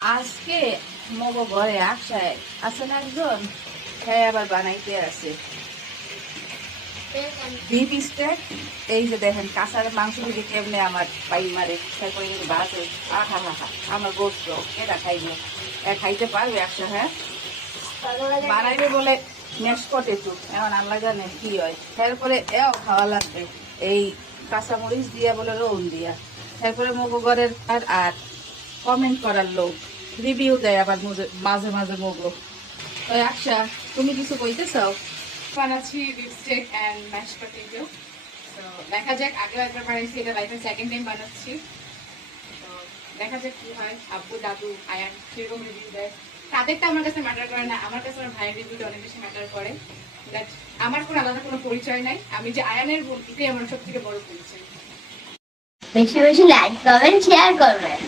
আজকে মগো ঘরে আসায় আছে না একজন, হ্যাঁ আবার বানাইতে আছে বিফ স্টেক। এই যে দেখেন কাঁচার মাংস থেকে কেমনে আমার পাই মারে তারপরে বাজে। আহা হা হা, আমার গোস্ত এটা খাইবে, খাইতে পারবে একশো। হ্যাঁ বানাইবে বলে ম্যাশ পটেটো, এখন আল্লাহ জানে কি হয়। তারপরে এও খাওয়া লাগবে এই কাঁচামরিচ দিয়া বলে রোন দিয়া। তারপরে মগো ঘরের আর কমেন্ট করার লোক, রিভিউ দেয় আবার মাঝে মাঝে মগো। ওই আশা, তুমি কিছু কইতে চাও? বানাচ্ছি beef stake and mash potato. তো দেখা যাক, আগেও একবার বানাইছি, এটা লাইফের সেকেন্ড টাইম বানাচ্ছি। তো দেখা যাক কি হয়। আব্বু দাদু আয়ান কিরকম রিভিউ দেয়, তাদেরটা আমার কাছে ম্যাটার করে না, আমার কাছে আমার ভাইয়ের রিভিউটা অনেক বেশি ম্যাটার করে। বাট আমার কোনো আলাদা কোনো পরিচয় নাই, আমি যে আয়ানের বোন এটাই আমার সব থেকে বড় পরিচয়। বেশি বেশি লাইক করবেন, শেয়ার করবেন।